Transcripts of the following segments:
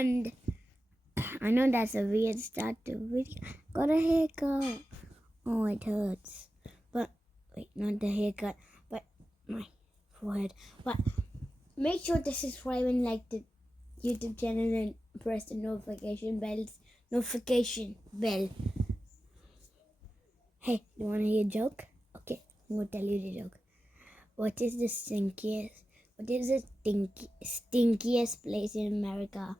And I know that's a weird start to video. Got a haircut. Oh, it hurts. But wait, not the haircut, but my forehead. But make sure to subscribe and like the YouTube channel and press the notification bell. Hey, you wanna hear a joke? Okay, I'm gonna tell you the joke. What is the stinkiest place in America?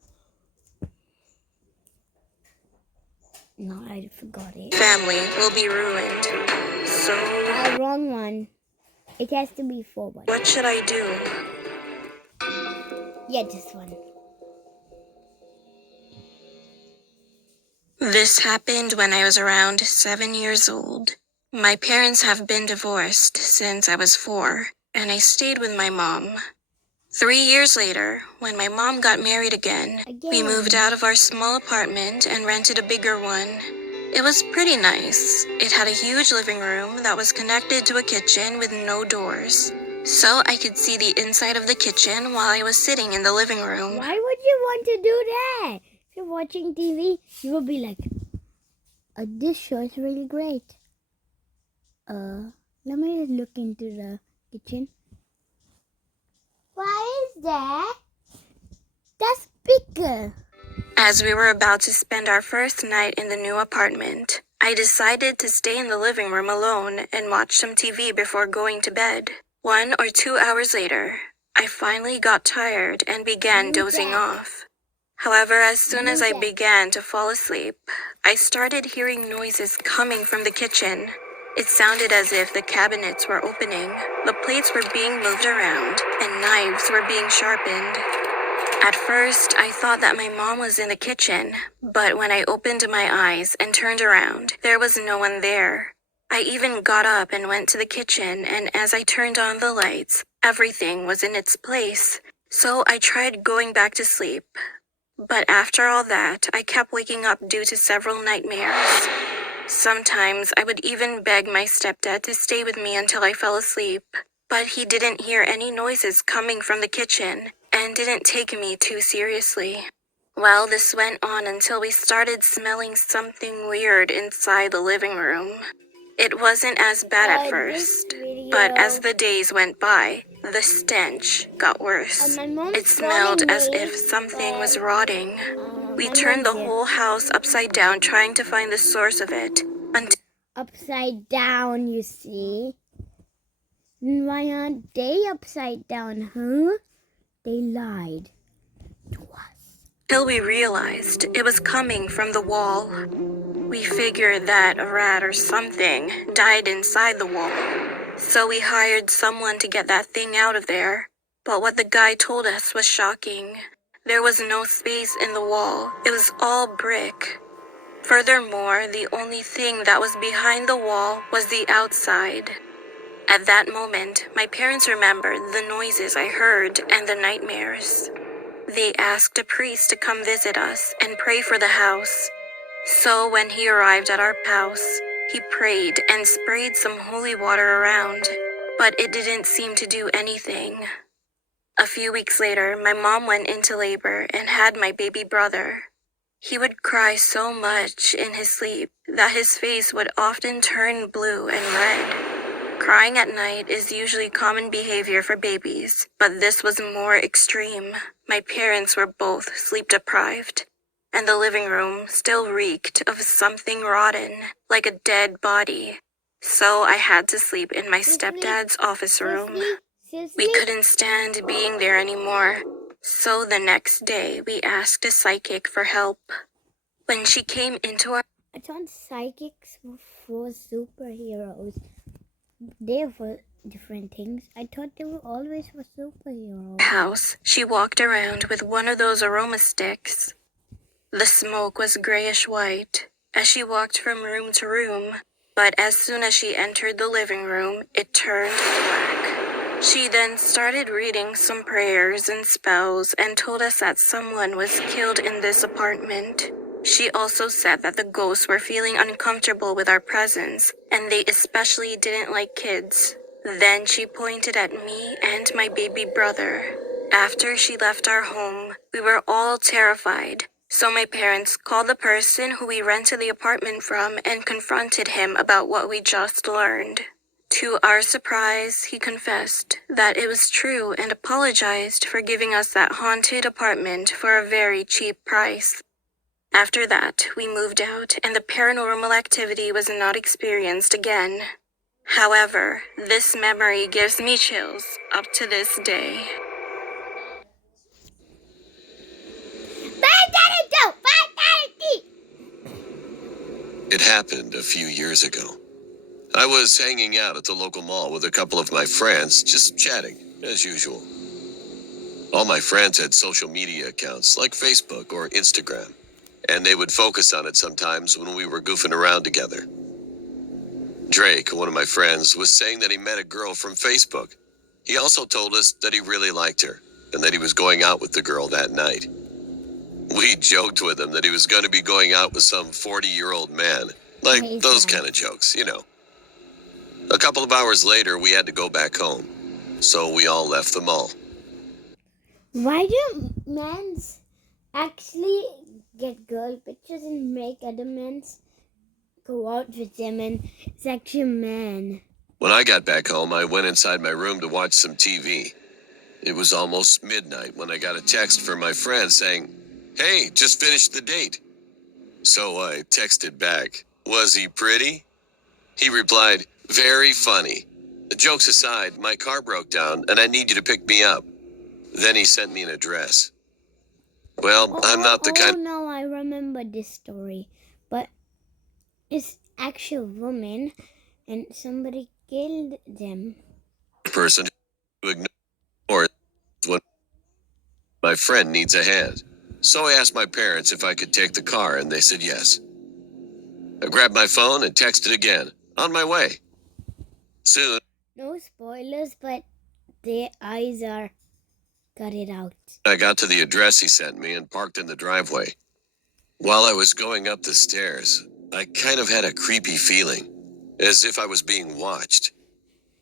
No, I forgot it. Family will be ruined. So, Wrong one. It has to be 4 by. what should I do? Yeah, this one. This happened when I was around 7 years old. My parents have been divorced since I was 4, and I stayed with my mom. 3 years later, when my mom got married again, we moved out of our small apartment and rented a bigger one. It was pretty nice. It had a huge living room that was connected to a kitchen with no doors. So I could see the inside of the kitchen while I was sitting in the living room. Why would you want to do that? If you're watching TV, you will be like, this show is really great. Let me look into the kitchen. Why is that? That's bigger. As we were about to spend our first night in the new apartment, I decided to stay in the living room alone and watch some TV before going to bed. 1 or 2 hours later, I finally got tired and began dozing off. However, as soon as I began to fall asleep, I started hearing noises coming from the kitchen. It sounded as if the cabinets were opening, the plates were being moved around, and knives were being sharpened. At first, I thought that my mom was in the kitchen, but when I opened my eyes and turned around, there was no one there. I even got up and went to the kitchen, and as I turned on the lights, everything was in its place. So I tried going back to sleep. But after all that, I kept waking up due to several nightmares. Sometimes I would even beg my stepdad to stay with me until I fell asleep, but he didn't hear any noises coming from the kitchen and didn't take me too seriously. Well, this went on until we started smelling something weird inside the living room. It wasn't as bad at first, but as the days went by, the stench got worse. It smelled as if something was rotting. We turned the whole house upside down trying to find the source of it. Upside down, you see? Why aren't they upside down, huh? They lied to us. Till we realized it was coming from the wall. We figured that a rat or something died inside the wall. So we hired someone to get that thing out of there. But what the guy told us was shocking. There was no space in the wall. It was all brick. Furthermore, the only thing that was behind the wall was the outside. At that moment, my parents remembered the noises I heard and the nightmares. They asked a priest to come visit us and pray for the house. So when he arrived at our house, he prayed and sprayed some holy water around, but it didn't seem to do anything. A few weeks later, my mom went into labor and had my baby brother. He would cry so much in his sleep that his face would often turn blue and red. Crying at night is usually common behavior for babies, but this was more extreme. My parents were both sleep deprived, and the living room still reeked of something rotten, like a dead body. So I had to sleep in my stepdad's office room. We couldn't stand being there anymore. So the next day, we asked a psychic for help. When she came into our I thought psychics were for superheroes. They're for different things. I thought they were always for superheroes. house, she walked around with one of those aroma sticks. The smoke was grayish-white as she walked from room to room, but as soon as she entered the living room, it turned black. She then started reading some prayers and spells and told us that someone was killed in this apartment. She also said that the ghosts were feeling uncomfortable with our presence, and they especially didn't like kids. Then she pointed at me and my baby brother. After she left our home, we were all terrified. So my parents called the person who we rented the apartment from and confronted him about what we just learned. To our surprise, he confessed that it was true and apologized for giving us that haunted apartment for a very cheap price. After that, we moved out and the paranormal activity was not experienced again. However, this memory gives me chills up to this day. It happened a few years ago. I was hanging out at the local mall with a couple of my friends, just chatting, as usual. All my friends had social media accounts like Facebook or Instagram, and they would focus on it sometimes when we were goofing around together. Drake, one of my friends, was saying that he met a girl from Facebook. He also told us that he really liked her, and that he was going out with the girl that night. We joked with him that he was going to be going out with some 40-year-old man. Like those kind of jokes, you know. A couple of hours later, we had to go back home, so we all left the mall. Why do men actually get girl pictures and make other men go out with them and it's actually a man? When I got back home, I went inside my room to watch some TV. It was almost midnight when I got a text from my friend saying, "Hey, just finished the date." So I texted back, "Was he pretty?" He replied, "Very funny. Jokes aside, my car broke down and I need you to pick me up." Then he sent me an address. Well, I'm not the kind... Oh no, I remember this story. But it's actually a woman and somebody killed them. person who ignores when my friend needs a hand. So I asked my parents if I could take the car, and they said yes. I grabbed my phone and texted again. On my way. Soon, No spoilers, but their eyes are cut it out. I got to the address he sent me and parked in the driveway. While I was going up the stairs, I kind of had a creepy feeling, as if I was being watched.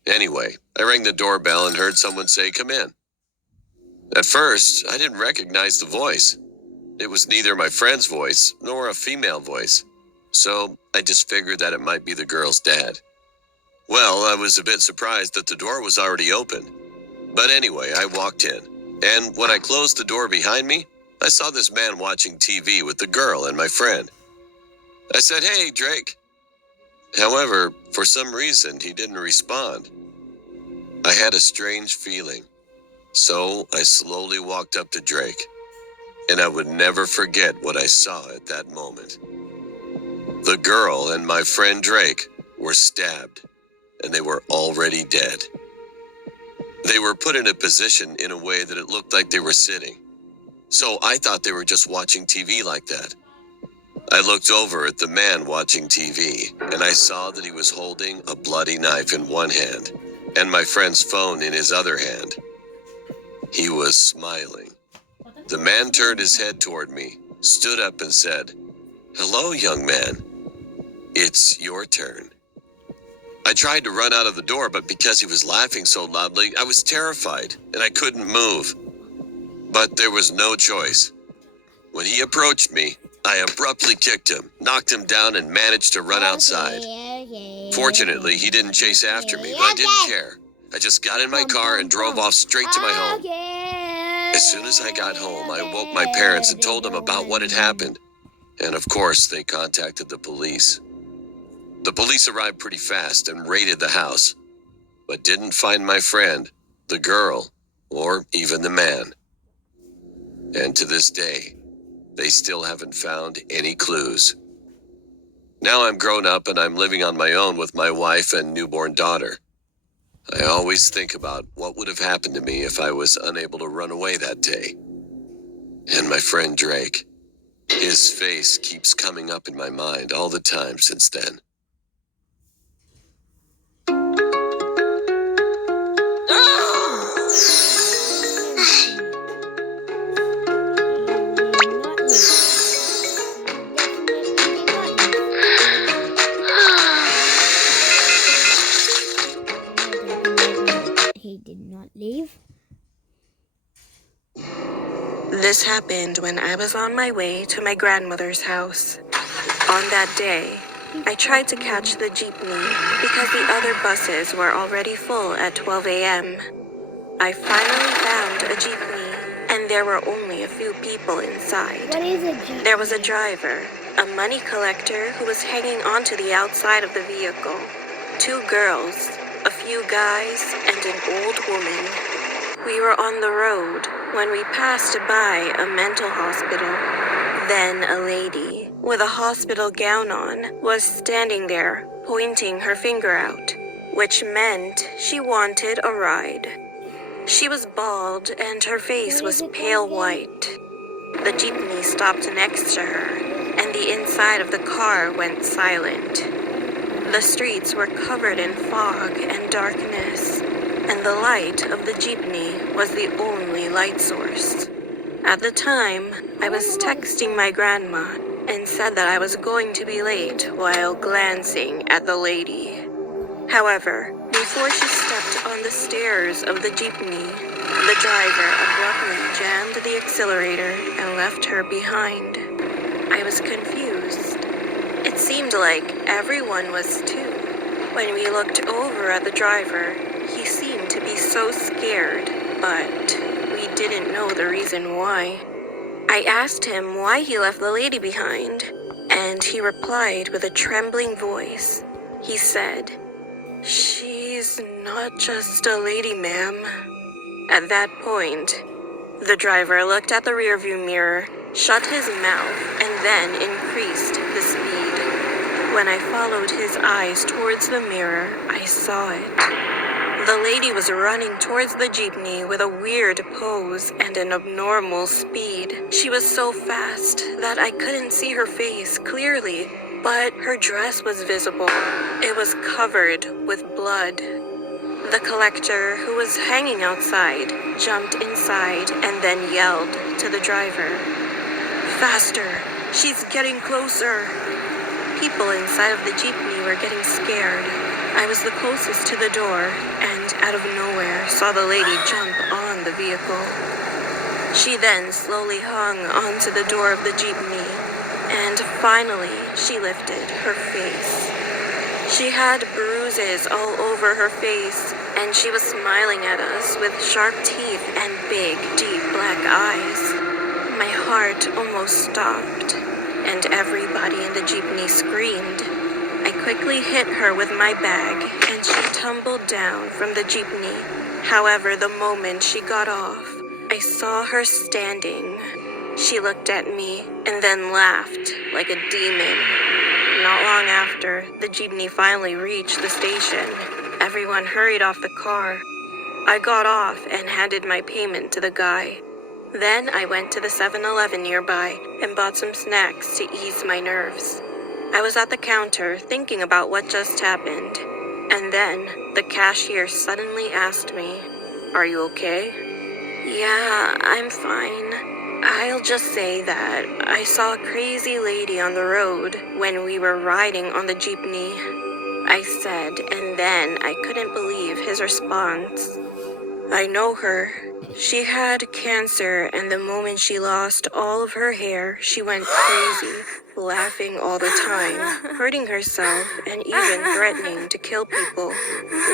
Anyway, I rang the doorbell and heard someone say, "Come in." At first, I didn't recognize the voice. It was neither my friend's voice nor a female voice, so I just figured that it might be the girl's dad. Well, I was a bit surprised that the door was already open. But anyway, I walked in, and when I closed the door behind me, I saw this man watching TV with the girl and my friend. I said, "Hey, Drake." However, for some reason, he didn't respond. I had a strange feeling, so I slowly walked up to Drake, and I would never forget what I saw at that moment. The girl and my friend Drake were stabbed, and they were already dead. They were put in a position in a way that it looked like they were sitting, so I thought they were just watching TV like that. I looked over at the man watching TV, and I saw that he was holding a bloody knife in one hand, and my friend's phone in his other hand. He was smiling. The man turned his head toward me, stood up and said, "Hello, young man. It's your turn." I tried to run out of the door, but because he was laughing so loudly, I was terrified, and I couldn't move. But there was no choice. When he approached me, I abruptly kicked him, knocked him down, and managed to run outside. Fortunately, he didn't chase after me, but I didn't care. I just got in my car and drove off straight to my home. As soon as I got home, I woke my parents and told them about what had happened. And of course, they contacted the police. The police arrived pretty fast and raided the house, but didn't find my friend, the girl, or even the man. And to this day, they still haven't found any clues. Now I'm grown up and I'm living on my own with my wife and newborn daughter. I always think about what would have happened to me if I was unable to run away that day. And my friend Drake, his face keeps coming up in my mind all the time since then. He did not leave. This happened when I was on my way to my grandmother's house. On that day, I tried to catch the jeepney because the other buses were already full at 12 a.m. I finally found a jeepney, and there were only a few people inside. What is a jeep? There was a driver, a money collector who was hanging onto the outside of the vehicle, 2 girls, a few guys, and an old woman. We were on the road when we passed by a mental hospital. Then a lady with a hospital gown on was standing there, pointing her finger out, which meant she wanted a ride. She was bald and her face was pale white. The jeepney stopped next to her, and the inside of the car went silent. The streets were covered in fog and darkness, and the light of the jeepney was the only light source. At the time, I was texting my grandma and said that I was going to be late while glancing at the lady. However, before she stepped on the stairs of the jeepney, the driver abruptly jammed the accelerator and left her behind. I was confused. It seemed like everyone was too. When we looked over at the driver, he seemed to be so scared, but we didn't know the reason why. I asked him why he left the lady behind, and he replied with a trembling voice. He said, "She's not just a lady, ma'am." At that point, the driver looked at the rearview mirror, shut his mouth, and then increased the speed. When I followed his eyes towards the mirror, I saw it. The lady was running towards the jeepney with a weird pose and an abnormal speed. She was so fast that I couldn't see her face clearly, but her dress was visible. It was covered with blood. The collector, who was hanging outside, jumped inside and then yelled to the driver, "Faster! She's getting closer!" People inside of the jeepney were getting scared. I was the closest to the door, and out of nowhere saw the lady jump on the vehicle. She then slowly hung onto the door of the jeepney, and finally she lifted her face. She had bruises all over her face, and she was smiling at us with sharp teeth and big, deep black eyes. My heart almost stopped, and everybody in the jeepney screamed. I quickly hit her with my bag, and she tumbled down from the jeepney. However, the moment she got off, I saw her standing. She looked at me and then laughed like a demon. Not long after, the jeepney finally reached the station. Everyone hurried off the car. I got off and handed my payment to the guy. Then I went to the 7-Eleven nearby and bought some snacks to ease my nerves. I was at the counter thinking about what just happened, and then the cashier suddenly asked me, "Are you okay?" "Yeah, I'm fine. I'll just say that I saw a crazy lady on the road when we were riding on the jeepney," I said, and then I couldn't believe his response. "I know her. She had cancer, and the moment she lost all of her hair, she went crazy, laughing all the time, hurting herself, and even threatening to kill people.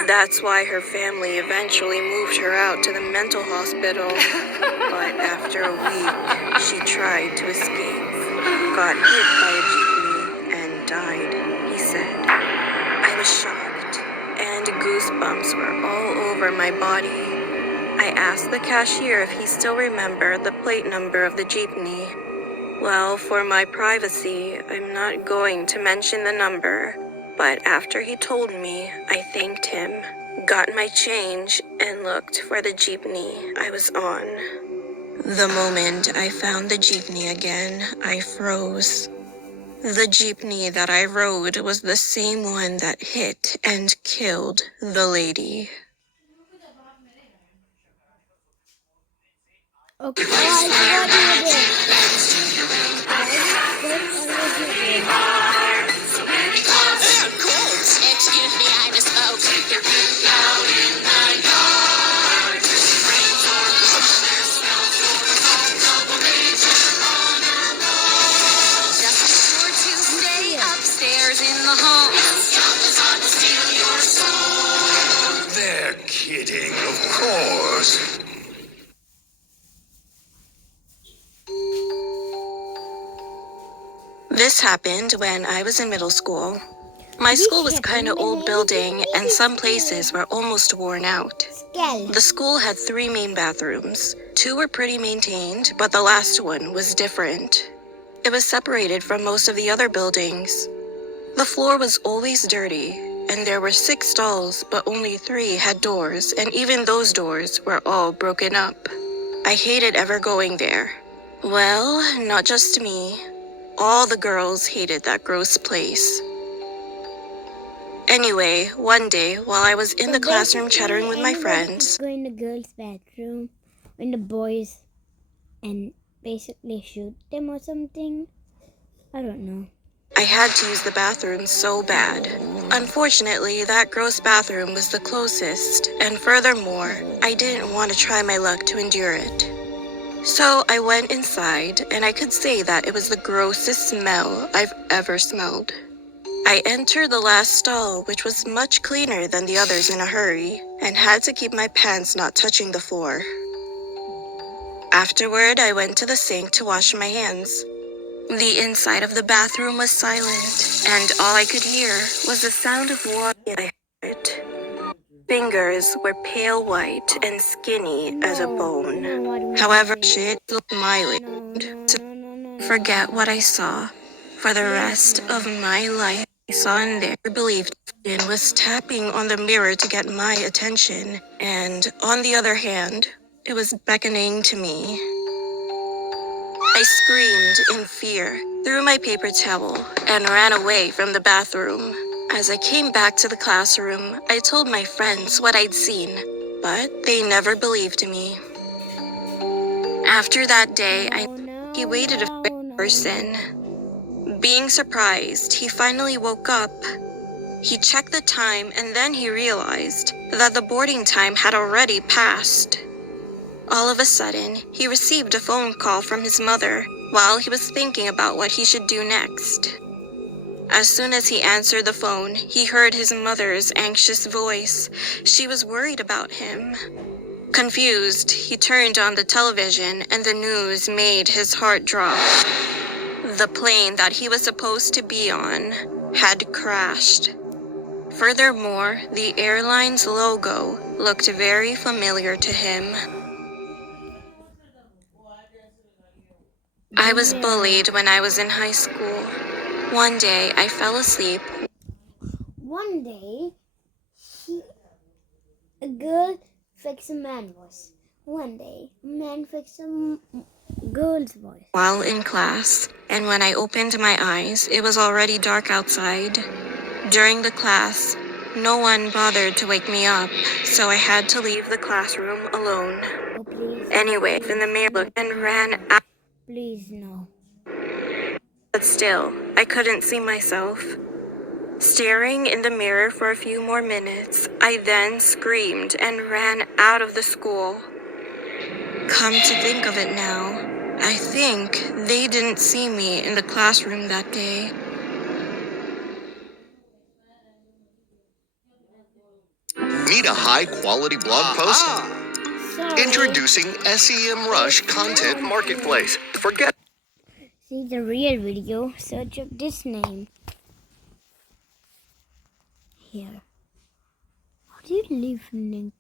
That's why her family eventually moved her out to the mental hospital. But after a week, she tried to escape, got hit by a jeepney, and died," he said. I was shocked, and goosebumps were all over my body. I asked the cashier if he still remembered the plate number of the jeepney. "Well, for my privacy, I'm not going to mention the number," but after he told me, I thanked him, got my change, and looked for the jeepney I was on. The moment I found the jeepney again, I froze. The jeepney that I rode was the same one that hit and killed the lady. Okay, guys, what do you do? Excuse me, I misspoke. kidding, of course. This happened when I was in middle school. My school was kind of old building and some places were almost worn out. Skull. The school had 3 main bathrooms. 2 were pretty maintained, but the last one was different. It was separated from most of the other buildings. The floor was always dirty, and there were 6 stalls, but only 3 had doors, and even those doors were all broken up. I hated ever going there. Well, not just me. All the girls hated that gross place. Anyway, one day, while I was in the classroom chattering with my friends, Go in the girls' bathroom when the boys and basically shoot them or something. I don't know. I had to use the bathroom so bad. Unfortunately, that gross bathroom was the closest, and furthermore, I didn't want to try my luck to endure it. So I went inside, and I could say that it was the grossest smell I've ever smelled. I entered the last stall, which was much cleaner than the others in a hurry, and had to keep my pants not touching the floor. Afterward, I went to the sink to wash my hands. The inside of the bathroom was silent, and all I could hear was the sound of water I heard. Fingers were pale white and skinny as a bone. However, shit looked mild to forget what I saw. For the rest of my life, I saw in there believed it was tapping on the mirror to get my attention, and on the other hand, it was beckoning to me. I screamed in fear, threw my paper towel, and ran away from the bathroom. As I came back to the classroom, I told my friends what I'd seen, but they never believed me. After that day, he waited a person. Being surprised, he finally woke up. He checked the time and then he realized that the boarding time had already passed. All of a sudden, he received a phone call from his mother while he was thinking about what he should do next. As soon as he answered the phone, he heard his mother's anxious voice. She was worried about him. Confused, he turned on the television and the news made his heart drop. The plane that he was supposed to be on had crashed. Furthermore, the airline's logo looked very familiar to him. I was bullied when I was in high school. One day, I fell asleep. One day, a girl fixed a man's voice. One day, a man fixed a girl's voice. While in class, and when I opened my eyes, it was already dark outside. During the class, no one bothered to wake me up, so I had to leave the classroom alone. Oh, please. Anyway, in the mirror and ran out. Please, no. But still, I couldn't see myself. Staring in the mirror for a few more minutes, I then screamed and ran out of the school. Come to think of it now, I think they didn't see me in the classroom that day. Need a high-quality blog post? Sorry. Introducing SEMrush Content Marketplace. Forget See the real video, search up this name. Here. How do you leave links?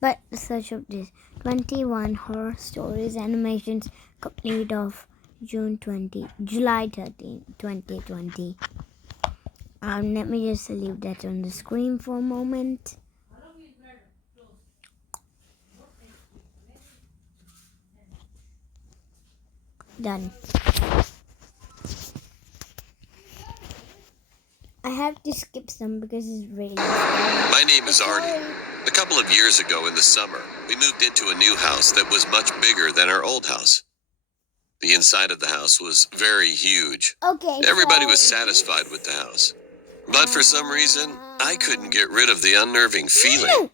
But search up this. 21 horror stories animations complete of July 13, 2020. Let me just leave that on the screen for a moment. Done. I have to skip some because it's really scary. My name is Artie. A couple of years ago in the summer, we moved into a new house that was much bigger than our old house. The inside of the house was very huge. Okay. Everybody was so- satisfied with the house. But for some reason, I couldn't get rid of the unnerving feeling.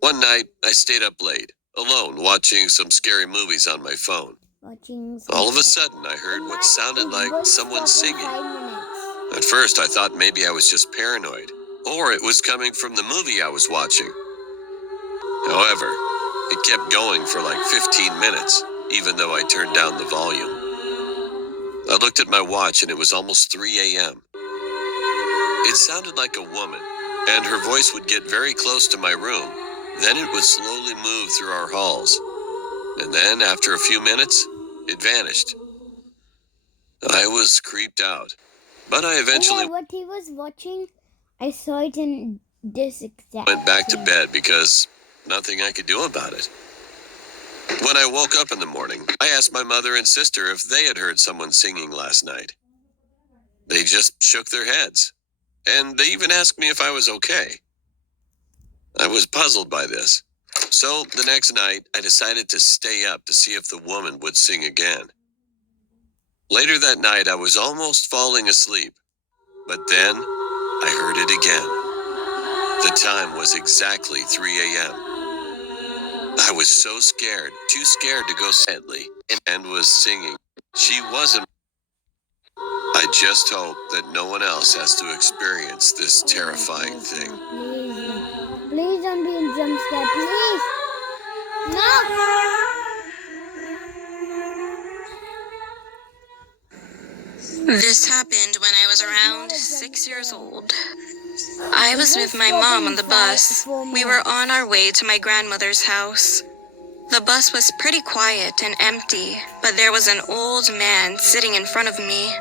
One night, I stayed up late, alone, watching some scary movies on my phone. Watching All of a sudden, I heard what sounded like someone singing. At first, I thought maybe I was just paranoid, or it was coming from the movie I was watching. However, it kept going for like 15 minutes, even though I turned down the volume. I looked at my watch and it was almost 3 a.m. It sounded like a woman, and her voice would get very close to my room. Then it would slowly move through our halls. And then, after a few minutes, it vanished. I was creeped out, but I eventually what he was watching, I saw it in this exact went back to scene. bed because nothing I could do about it. When I woke up in the morning, I asked my mother and sister if they had heard someone singing last night. They just shook their heads, and they even asked me if I was okay. I was puzzled by this. So the next night, I decided to stay up to see if the woman would sing again. Later that night, I was almost falling asleep, but then I heard it again. The time was exactly 3 a.m. I was so scared, too scared to go silently, and was singing. She wasn't. I just hope that no one else has to experience this terrifying thing. Please don't be in jump scare, please. No. This happened when I was around 6 years old. I was with my mom on the bus. We were on our way to my grandmother's house. The bus was pretty quiet and empty, but there was an old man sitting in front of me.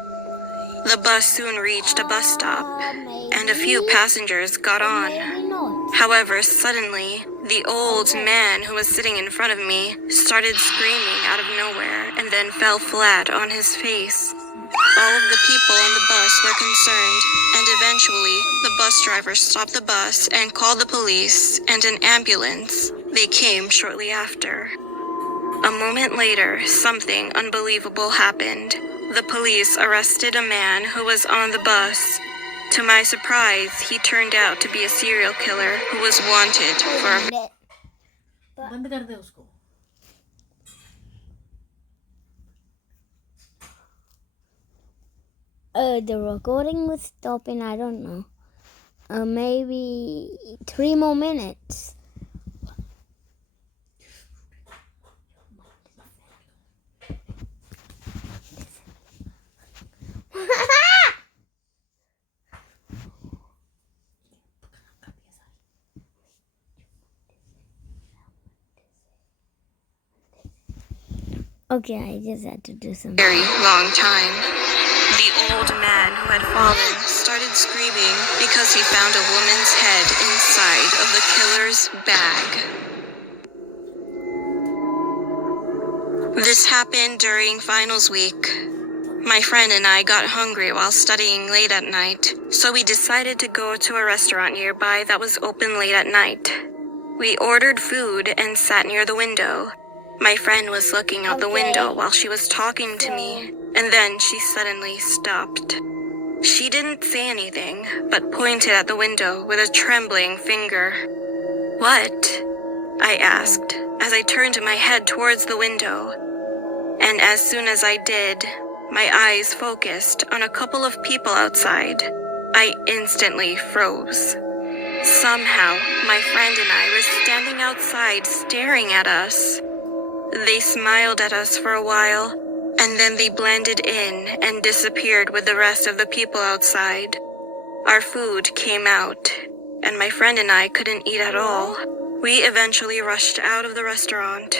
The bus soon reached a bus stop, and a few passengers got on. Maybe not. However, suddenly, the old man who was sitting in front of me started screaming out of nowhere and then fell flat on his face. All of the people on the bus were concerned, and eventually, the bus driver stopped the bus and called the police and an ambulance. They came shortly after. A moment later, something unbelievable happened. The police arrested a man who was on the bus. To my surprise, he turned out to be a serial killer who was wanted for a बंद कर दे उसको. The recording was stopping, I don't know. Maybe 3 more minutes. Okay, I just had to do something. very long time. The old man who had fallen started screaming because he found a woman's head inside of the killer's bag. This happened during finals week. My friend and I got hungry while studying late at night, so we decided to go to a restaurant nearby that was open late at night. We ordered food and sat near the window. My friend was looking out the window while she was talking to me, and then she suddenly stopped. She didn't say anything, but pointed at the window with a trembling finger. "What?" I asked, as I turned my head towards the window. And as soon as I did, my eyes focused on a couple of people outside. I instantly froze. Somehow, my friend and I were standing outside staring at us. They smiled at us for a while, and then they blended in and disappeared with the rest of the people outside. Our food came out, and my friend and I couldn't eat at all. We eventually rushed out of the restaurant.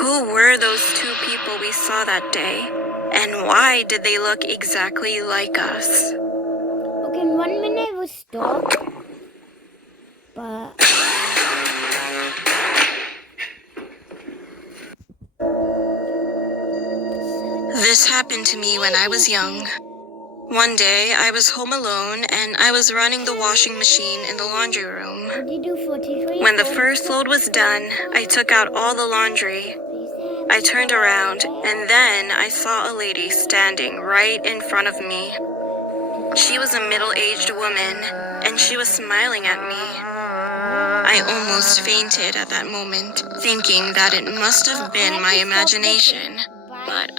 Who were those 2 people we saw that day? And why did they look exactly like us? Okay, in 1 minute it was stopped. But This happened to me when I was young. One day, I was home alone and I was running the washing machine in the laundry room. what did you do? 43? When the first load was done, I took out all the laundry. I turned around and then I saw a lady standing right in front of me. She was a middle-aged woman and she was smiling at me. I almost fainted at that moment, thinking that it must have been my imagination, but